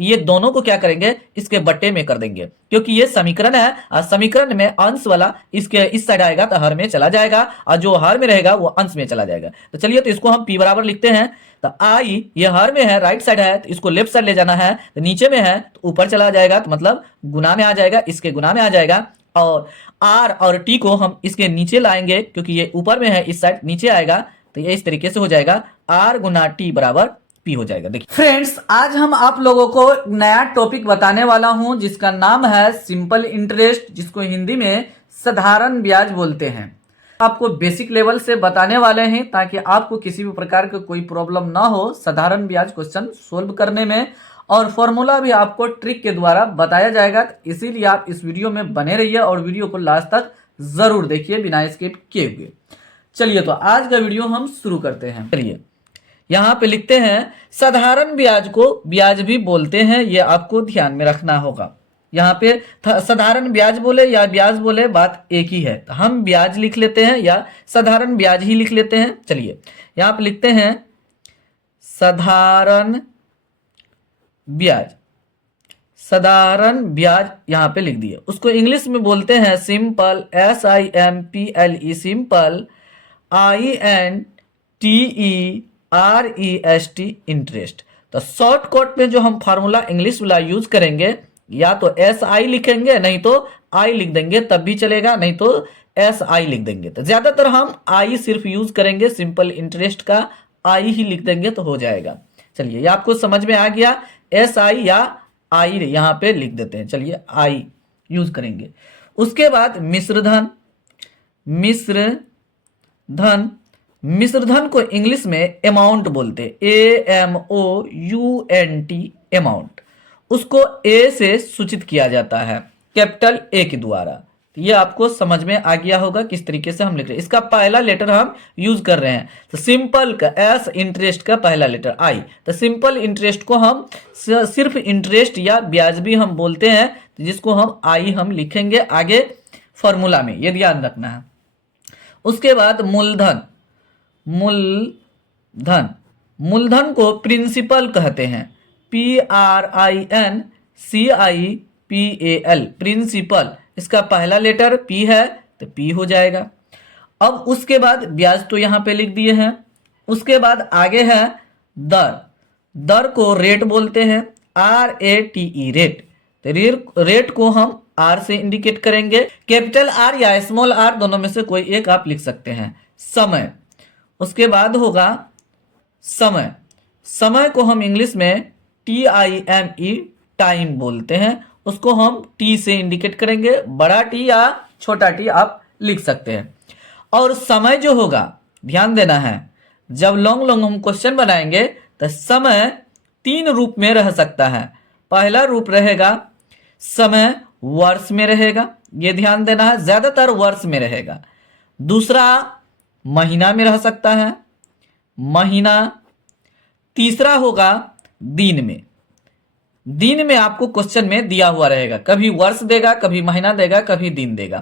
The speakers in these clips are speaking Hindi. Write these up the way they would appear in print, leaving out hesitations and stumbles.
ये दोनों को क्या करेंगे, इसके बट्टे में कर देंगे, क्योंकि ये समीकरण है और समीकरण में अंश वाला इसके इस साइड आएगा तो हर में चला जाएगा और जो हर में रहेगा वो अंश में चला जाएगा। तो चलिए तो इसको हम p बराबर लिखते हैं। तो आई ये हर में है, राइट साइड है, तो इसको लेफ्ट साइड ले जाना है, तो नीचे में है तो ऊपर चला जाएगा, तो मतलब गुना में आ जाएगा, इसके गुना में आ जाएगा। और आर और टी को हम इसके नीचे लाएंगे क्योंकि ये ऊपर में है, इस साइड नीचे आएगा, तो ये इस तरीके से हो जाएगा आर गुना टी बराबर पी हो जाएगा। देखिए फ्रेंड्स, आज हम आप लोगों को नया टॉपिक बताने वाला हूं जिसका नाम है सिंपल इंटरेस्ट, जिसको हिंदी में साधारण ब्याज बोलते हैं। आपको बेसिक लेवल से बताने वाले हैं ताकि आपको किसी भी प्रकार का कोई प्रॉब्लम ना हो साधारण ब्याज क्वेश्चन सोल्व करने में, और फॉर्मूला भी आपको ट्रिक के द्वारा बताया जाएगा। इसीलिए आप इस वीडियो में बने रहिए और वीडियो को लास्ट तक जरूर देखिए बिना स्किप किए हुए। चलिए तो आज का वीडियो हम शुरू करते हैं। चलिए यहाँ पे लिखते हैं साधारण ब्याज को ब्याज भी बोलते हैं, ये आपको ध्यान में रखना होगा। यहाँ पे साधारण ब्याज बोले या ब्याज बोले बात एक ही है, तो हम ब्याज लिख लेते हैं या साधारण ब्याज ही लिख लेते हैं। चलिए यहाँ पे लिखते हैं साधारण ब्याज, साधारण ब्याज यहाँ पे लिख दिए। उसको इंग्लिश में बोलते हैं simple, SIMPLE simple, INTEREST interest. तो शॉर्टकट में जो हम फार्मूला इंग्लिश वाला यूज करेंगे, या तो SI लिखेंगे नहीं तो I लिख देंगे तब भी चलेगा, नहीं तो SI लिख देंगे। तो ज्यादातर हम I सिर्फ यूज करेंगे, सिंपल इंटरेस्ट का I ही लिख देंगे तो हो जाएगा। चलिए ये आपको समझ में आ गया, SI या I यहाँ पे लिख देते हैं। चलिए I यूज करेंगे। उसके बाद मिश्रधन, मिश्रधन, मिश्रधन को इंग्लिश में अमाउंट बोलते हैं, AMOUNT अमाउंट। उसको A से सूचित किया जाता है कैपिटल A के द्वारा। ये आपको समझ में आ गया होगा किस तरीके से हम लिख रहे हैं। इसका पहला लेटर हम यूज कर रहे हैं, तो सिंपल का S, इंटरेस्ट का पहला लेटर I। तो सिंपल इंटरेस्ट को हम सिर्फ इंटरेस्ट या ब्याज भी हम बोलते हैं, जिसको हम I हम लिखेंगे आगे फॉर्मूला में, ये ध्यान रखना है। उसके बाद मूलधन, मूलधन, मूलधन को प्रिंसिपल कहते हैं, PRINCIPAL प्रिंसिपल। इसका पहला लेटर P है तो P हो जाएगा। अब उसके बाद ब्याज तो यहाँ पे लिख दिए हैं। उसके बाद आगे है दर, दर को रेट बोलते हैं, RATE रेट। तो रेट को हम R से इंडिकेट करेंगे, कैपिटल R या स्मॉल r दोनों में से कोई एक आप लिख सकते हैं। समय, उसके बाद होगा समय, समय को हम इंग्लिश में TIME टाइम बोलते हैं, उसको हम T से इंडिकेट करेंगे, बड़ा T या छोटा T आप लिख सकते हैं। और समय जो होगा ध्यान देना है, जब लॉन्ग लॉन्ग हम क्वेश्चन बनाएंगे तो समय 3 रूप में रह सकता है। पहला रूप रहेगा समय वर्ष में रहेगा, ये ध्यान देना है, ज्यादातर वर्ष में रहेगा। दूसरा महीना में रह सकता है, महीना। तीसरा होगा दिन में, दिन में आपको क्वेश्चन में दिया हुआ रहेगा, कभी वर्ष देगा, कभी महीना देगा, कभी दिन देगा।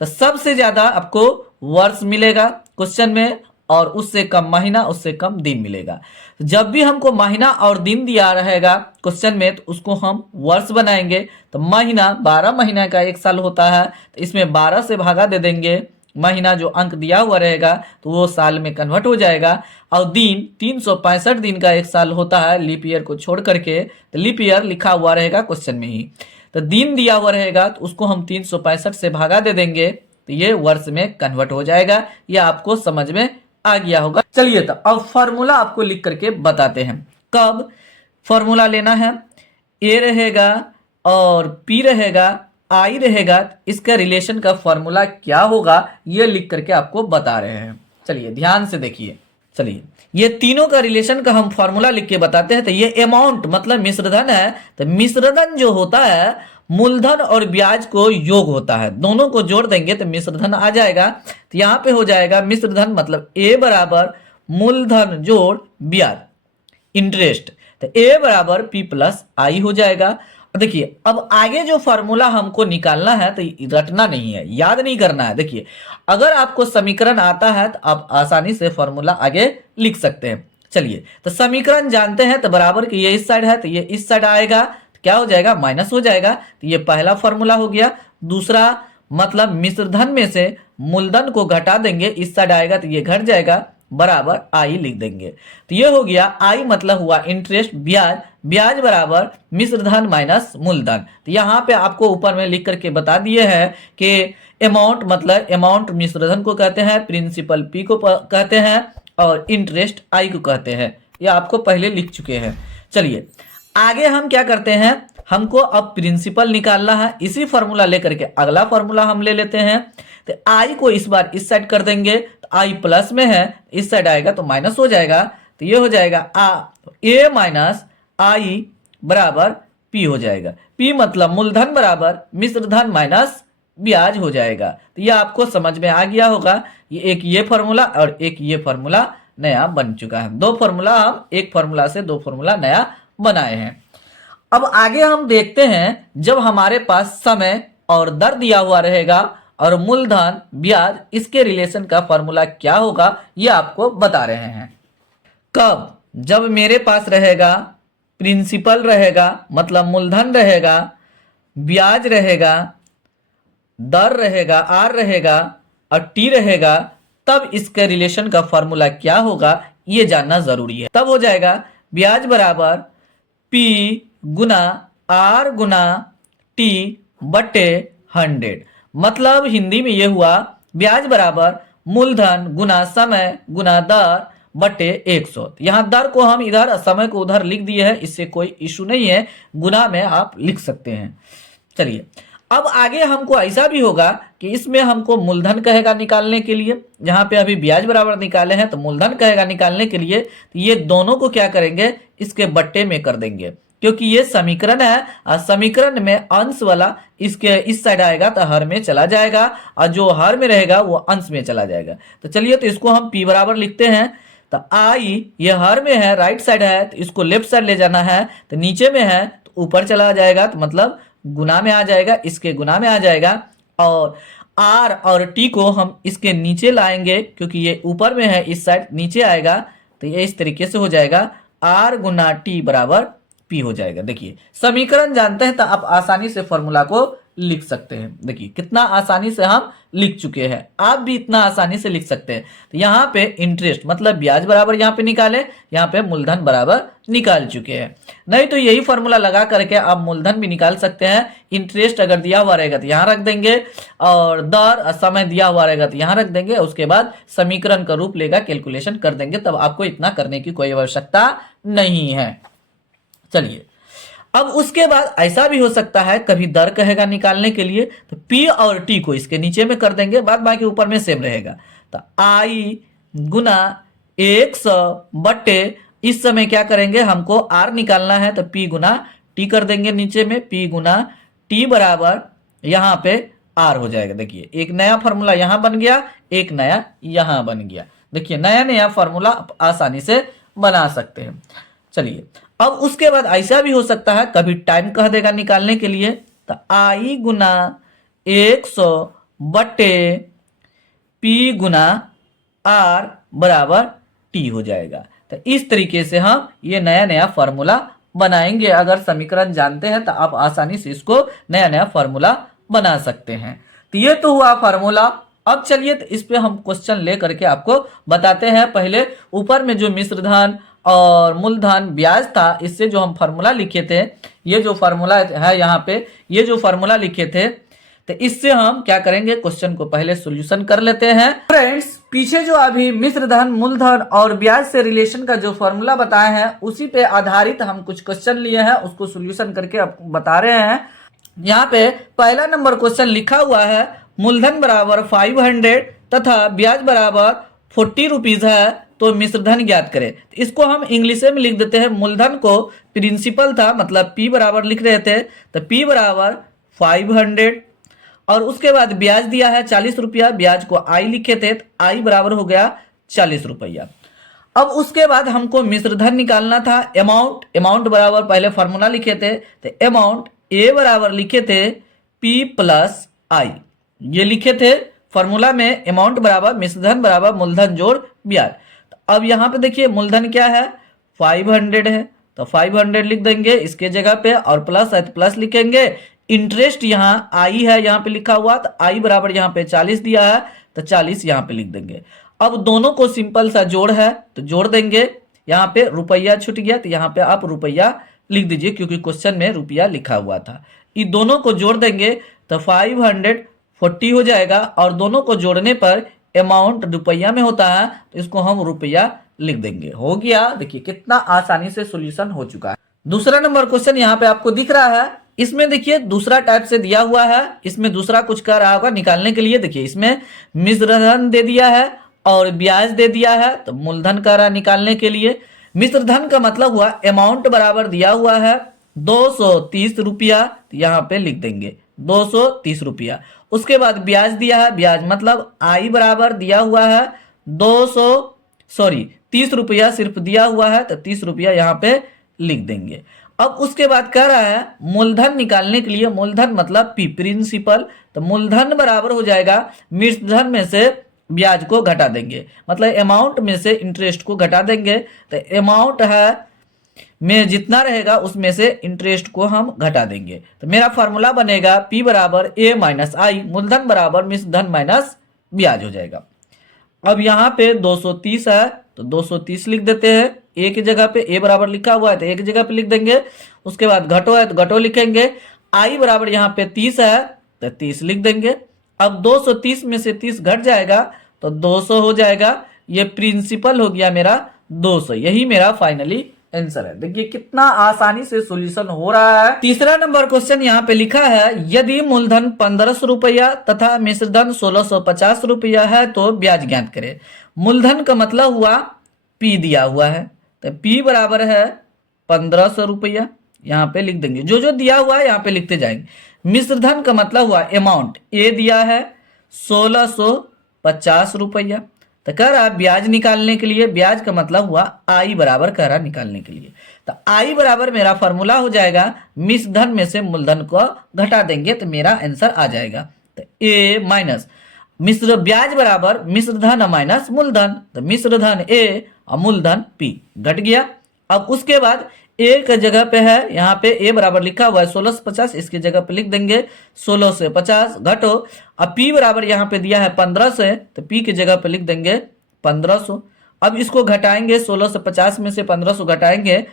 तो सबसे ज्यादा आपको वर्ष मिलेगा क्वेश्चन में, और उससे कम महीना, उससे कम दिन मिलेगा। जब भी हमको महीना और दिन दिया रहेगा क्वेश्चन में, तो उसको हम वर्ष बनाएंगे। तो महीना 12 महीना का एक साल होता है, तो इसमें 12 से भागा दे देंगे, महीना जो अंक दिया हुआ रहेगा तो वो साल में कन्वर्ट हो जाएगा। और दिन 365 दिन का एक साल होता है, लीप ईयर को छोड़ करके, तो लीप ईयर लिखा हुआ रहेगा क्वेश्चन में ही। तो दिन दिया हुआ रहेगा तो उसको हम 365 से भागा दे देंगे, तो ये वर्ष में कन्वर्ट हो जाएगा। ये आपको समझ में आ गया होगा। चलिए तो अब फॉर्मूला आपको लिख करके बताते हैं। कब फॉर्मूला लेना है, A रहेगा और P रहेगा, I रहेगा, इसका रिलेशन का फॉर्मूला क्या होगा ये लिख करके आपको बता रहे हैं। चलिए ध्यान से देखिए। चलिए ये तीनों का रिलेशन का हम फॉर्मूला लिख के बताते हैं। तो ये अमाउंट मतलब मिश्रधन है, तो मिश्रधन जो होता है मूलधन और ब्याज को योग होता है, दोनों को जोड़ देंगे तो मिश्रधन आ जाएगा। तो यहाँ पे हो जाएगा मिश्रधन मतलब A बराबर मूलधन जोड़ ब्याज इंटरेस्ट, तो A बराबर P प्लस I हो जाएगा। देखिए अब आगे जो फॉर्मूला हमको निकालना है तो रटना नहीं है, याद नहीं करना है। देखिए अगर आपको समीकरण आता है तो आप आसानी से फॉर्मूला आगे लिख सकते हैं। चलिए तो समीकरण जानते हैं, तो बराबर कि ये इस साइड है तो ये इस साइड आएगा, क्या हो जाएगा, माइनस हो जाएगा। तो ये पहला फॉर्मूला हो गया। दूसरा मतलब मिश्रधन में से मूलधन को घटा देंगे, इस साइड आएगा तो ये घट जाएगा, बराबर आई लिख देंगे। तो ये हो गया आई मतलब हुआ इंटरेस्ट, ब्याज, ब्याज बराबर मिश्रधन माइनस मूलधन। तो यहाँ पे आपको ऊपर में लिख करके बता दिए हैं कि अमाउंट मतलब अमाउंट मिश्रधन को कहते हैं, प्रिंसिपल पी को कहते हैं और इंटरेस्ट आई को कहते हैं। ये आपको पहले लिख चुके हैं। चलिए आगे हम क्या करते हैं, हमको अब प्रिंसिपल निकालना है। इसी फॉर्मूला लेकर के अगला फॉर्मूला हम ले लेते हैं। तो आई को इस बार इस साइड कर देंगे, तो आई प्लस में है, इस साइड आएगा तो माइनस हो जाएगा। तो ये हो जाएगा ए माइनस आई बराबर पी हो जाएगा। पी मतलब मूलधन बराबर मिश्रधन माइनस ब्याज हो जाएगा। तो ये आपको समझ में आ गया होगा। ये एक ये फॉर्मूला और एक ये फॉर्मूला नया बन चुका है। दो फॉर्मूला हम एक फॉर्मूला से दो फॉर्मूला नया बनाए हैं। अब आगे हम देखते हैं, जब हमारे पास समय और दर दिया हुआ रहेगा और मूलधन ब्याज, इसके रिलेशन का फॉर्मूला क्या होगा ये आपको बता रहे हैं। कब, जब मेरे पास रहेगा प्रिंसिपल रहेगा मतलब मूलधन रहेगा, ब्याज रहेगा, दर रहेगा आर रहेगा और टी रहेगा, तब इसके रिलेशन का फॉर्मूला क्या होगा ये जानना जरूरी है। तब हो जाएगा ब्याज बराबर पी गुना आर गुना टी बटे 100। मतलब हिंदी में ये हुआ ब्याज बराबर मूलधन गुना समय गुना दर बटे 100। यहाँ दर को हम इधर समय को उधर लिख दिए हैं, इससे कोई इशू नहीं है, गुना में आप लिख सकते हैं। चलिए अब आगे हमको ऐसा भी होगा कि इसमें हमको मूलधन कहेगा निकालने के लिए, जहां पे अभी ब्याज बराबर निकाले हैं तो मूलधन कहेगा निकालने के लिए, तो ये दोनों को क्या करेंगे, इसके बट्टे में कर देंगे, क्योंकि ये समीकरण है और समीकरण में अंश वाला इसके इस साइड आएगा तो हर में चला जाएगा और जो हर में रहेगा वो अंश में चला जाएगा। तो चलिए तो इसको हम पी बराबर लिखते हैं। तो आई ये हर में है, राइट साइड है, तो इसको लेफ्ट साइड ले जाना है, तो नीचे में है तो ऊपर चला जाएगा, तो मतलब गुना में आ जाएगा, इसके गुना में आ जाएगा। और आर और टी को हम इसके नीचे लाएंगे क्योंकि ये ऊपर में है, इस साइड नीचे आएगा, तो ये इस तरीके से हो जाएगा आर गुना टी बराबर पी हो जाएगा। देखिए समीकरण जानते हैं तो आप आसानी से फॉर्मूला को लिख सकते हैं। देखिए कितना आसानी से हम लिख चुके हैं, आप भी इतना आसानी से लिख सकते हैं। तो यहाँ पे इंटरेस्ट मतलब ब्याज बराबर यहाँ पे निकाले, यहाँ पे मूलधन बराबर निकाल चुके हैं। नहीं तो यही फॉर्मूला लगा करके आप मूलधन भी निकाल सकते हैं। इंटरेस्ट अगर दिया हुआ रहेगा तो यहाँ रख देंगे और दर समय दिया हुआ रहेगा तो यहाँ रख देंगे, उसके बाद समीकरण का रूप लेगा, कैलकुलेशन कर देंगे, तब आपको इतना करने की कोई आवश्यकता नहीं है। चलिए अब उसके बाद ऐसा भी हो सकता है कभी दर कहेगा निकालने के लिए, तो P और T को इसके नीचे में कर देंगे, बाद बाकी ऊपर में सेम रहेगा। तो I गुना 100 बटे, इस समय क्या करेंगे, हमको R निकालना है तो P गुना T कर देंगे नीचे में, P गुना T बराबर यहाँ पे R हो जाएगा। देखिए एक नया फॉर्मूला यहाँ बन गया, एक नया यहाँ बन गया। देखिए नया नया फॉर्मूला आप आसानी से बना सकते हैं। चलिए अब उसके बाद ऐसा भी हो सकता है कभी टाइम कह देगा निकालने के लिए, तो आई गुना 100 बटे पी गुना आर बराबर टी हो जाएगा। तो इस तरीके से हम ये नया नया फॉर्मूला बनाएंगे। अगर समीकरण जानते हैं तो आप आसानी से इसको नया नया फॉर्मूला बना सकते हैं। तो ये तो हुआ फॉर्मूला। अब चलिए तो इस पे हम क्वेश्चन ले करके आपको बताते हैं। पहले ऊपर में जो मिश्रधन और मूलधन ब्याज था, इससे जो हम फार्मूला लिखे थे, ये जो फार्मूला है यहाँ पे, ये जो फार्मूला लिखे थे, तो इससे हम क्या करेंगे, क्वेश्चन को पहले सॉल्यूशन कर लेते हैं। फ्रेंड्स पीछे जो अभी मिश्रधन मूलधन और ब्याज से रिलेशन का जो फार्मूला बताए हैं, उसी पे आधारित हम कुछ क्वेश्चन लिए हैं, उसको सॉल्यूशन करके आपको बता रहे हैं। यहाँ पे पहला नंबर क्वेश्चन लिखा हुआ है, मूलधन बराबर 500 तथा ब्याज बराबर 40 रुपीज है, तो मिश्रधन ज्ञात करें। इसको हम इंग्लिश में लिख देते हैं। मूलधन को प्रिंसिपल था मतलब P बराबर लिख रहे थे, तो P बराबर 500 और उसके बाद ब्याज दिया है 40 रुपया, ब्याज को I लिखे थे, तो I बराबर हो गया 40 रुपया। अब उसके बाद हमको मिश्रधन निकालना था। अमाउंट बराबर पहले फॉर्मूला लिखे थे, तो अमाउंट A बराबर लिखे थे P प्लस I, ये लिखे थे फॉर्मूला में। अमाउंट बराबर मिश्रधन बराबर मूलधन जोड़ ब्याज। अब यहाँ पे देखिए मूलधन क्या है, 500 है, तो 500 लिख देंगे इसके जगह पे, और प्लस है तो प्लस लिखेंगे। इंटरेस्ट यहाँ आई है यहाँ पे लिखा हुआ, तो आई बराबर यहाँ पे 40 दिया है, तो 40 यहाँ पे लिख देंगे। अब दोनों को सिंपल सा जोड़ है तो जोड़ देंगे। यहाँ पे रुपया छूट गया तो यहाँ पे आप रुपया लिख दीजिए, क्योंकि क्वेश्चन में रुपया लिखा हुआ था। इन दोनों को जोड़ देंगे तो 540 हो जाएगा, और दोनों को जोड़ने पर अमाउंट रुपया में होता है, तो इसको हम रुपया लिख देंगे। हो गया। देखिए कितना आसानी से सॉल्यूशन हो चुका है। दूसरा नंबर क्वेश्चन यहाँ पे आपको दिख रहा है, इसमें देखिए दूसरा टाइप से दिया हुआ है। इसमें दूसरा कुछ कर रहा होगा निकालने के लिए। देखिए इसमें मिश्र धन दे दिया है और ब्याज दे दिया है, तो मूलधन कर रहा निकालने के लिए। मिश्र धन का मतलब हुआ अमाउंट बराबर दिया हुआ है 230 रुपया, तो यहाँ पे लिख देंगे 230 रुपया। उसके बाद ब्याज दिया है, ब्याज मतलब आई बराबर दिया हुआ है 30 रुपया सिर्फ दिया हुआ है, तो 30 रुपया यहाँ पे लिख देंगे। अब उसके बाद कह रहा है मूलधन निकालने के लिए, मूलधन मतलब पी प्रिंसिपल, तो मूलधन बराबर हो जाएगा मिश्र धन में से ब्याज को घटा देंगे, मतलब अमाउंट में से इंटरेस्ट को घटा देंगे। तो अमाउंट है में जितना रहेगा उसमें से इंटरेस्ट को हम घटा देंगे। तो मेरा फार्मूला बनेगा P बराबर A माइनस आई, मूलधन बराबर मिश्र धन माइनस ब्याज हो जाएगा। अब यहाँ पे 230 है तो 230 लिख देते हैं। ए की जगह पे ए बराबर लिखा हुआ है तो ए की जगह पे लिख देंगे। उसके बाद घटो है तो घटो लिखेंगे। आई बराबर यहाँ पे 30 है तो 30 लिख देंगे। अब 230 में से 30 घट जाएगा तो 200 हो जाएगा। ये प्रिंसिपल हो गया मेरा 200। यही मेरा फाइनली आंसर है। देखिए कितना आसानी से सॉल्यूशन हो रहा है। तीसरा नंबर क्वेश्चन यहाँ पे लिखा है, यदि मूलधन 1500 रुपया तथा मिश्रधन 1650 रुपया है तो ब्याज ज्ञात करें। मूलधन का मतलब हुआ P दिया हुआ है, तो P बराबर है 1500 रुपया, यहाँ पे लिख देंगे। जो जो दिया हुआ है यहाँ पे लिखते जाएंगे। मिश्रधन का मतलब हुआ अमाउंट A दिया है 1650 रुपया, तो कह रहा ब्याज निकालने के लिए, ब्याज का मतलब हुआ आई बराबर कह रहा निकालने के लिए। तो आई बराबर मेरा फॉर्मूला हो जाएगा मिश्र धन में से मूलधन को घटा देंगे तो मेरा आंसर आ जाएगा। तो ए माइनस मिश्र ब्याज बराबर मिश्र धन माइनस मूलधन, तो मिश्र धन ए और मूलधन पी घट गया। अब उसके बाद ए के जगह पे है यहाँ पे ए बराबर लिखा हुआ है 16 से 50, इसकी जगह पे लिख देंगे 16 से 50 घटो। अब पी बराबर यहाँ पे दिया है 15 से, तो पी की जगह पे लिख देंगे 1500। अब इसको घटाएंगे 16 से 50 में से 1500 घटाएंगे,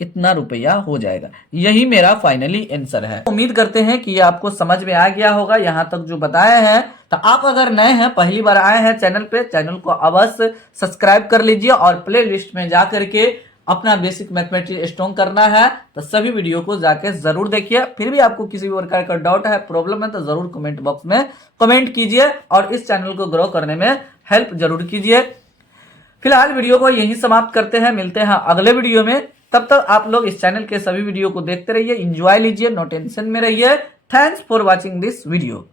इतना रुपया हो जाएगा। यही मेरा फाइनली आंसर है। उम्मीद करते हैं कि ये आपको समझ में आ गया होगा यहाँ तक जो बताया है। तो आप अगर नए हैं, पहली बार आए हैं चैनल पे, चैनल को अवश्य सब्सक्राइब कर लीजिए और प्ले लिस्ट में जा करके अपना बेसिक मैथमेटिक्स स्ट्रॉन्ग करना है। तो सभी वीडियो को जाके जरूर देखिए। फिर भी आपको किसी भी प्रकार का डाउट है, प्रॉब्लम है, तो जरूर कमेंट बॉक्स में कमेंट कीजिए और इस चैनल को ग्रो करने में हेल्प जरूर कीजिए। फिलहाल वीडियो को यहीं समाप्त करते हैं, मिलते हैं अगले वीडियो में। तब तक आप लोग इस चैनल के सभी वीडियो को देखते रहिए, एंजॉय लीजिए, नो टेंशन में रहिए। Thanks for watching this video.